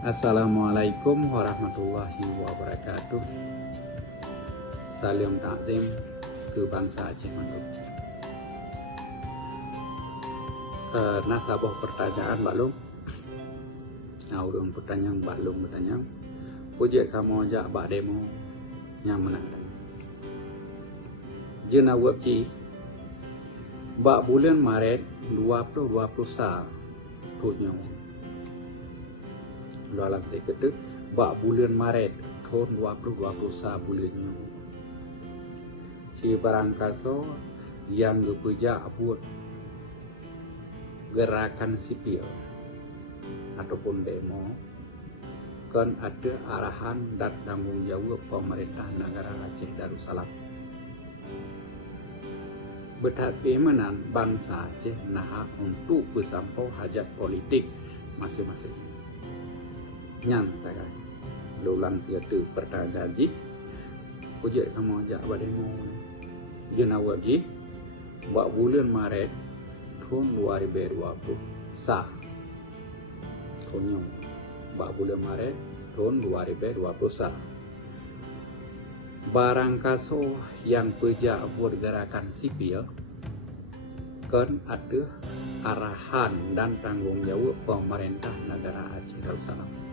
Assalamualaikum warahmatullahi wabarakatuh. Salam takzim ke bangsa Aceh Manuk. Nasabah pertanyaan balung. Urang pertanyaan balung bertanya. Pujat kamu ajak bak demo yang menang. Jena webci bak bulan Maret 2020 sa punya dalam kedua bak bulan Maret tahun 2020 sa bulannya si barangkaso yang bekerja buat gerakan sipil ataupun demo kan ada arahan dan tanggung jawab pemerintah negara Aceh Darussalam berhati menan bangsa Aceh nah untuk bersampau hajat politik masing-masing nyan saya lulang siatu pertanyaan ji ujak kamu ajak bademu jena wajib bak bulan Maret tahun 2020 sah konyo bak bulan Maret tahun 2020 sah barang kaso yang pejak buat gerakan sipil kan ada arahan dan tanggung jawab pemerintah negara Aceh Darussalam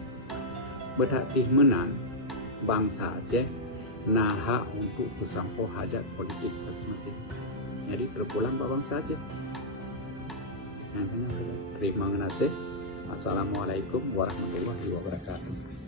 berhati menan bangsa Aceh nah untuk bersampau hajat politik masing-masing. Jadi terpulang bangsa Aceh. Terima kasih. Assalamualaikum warahmatullahi wabarakatuh.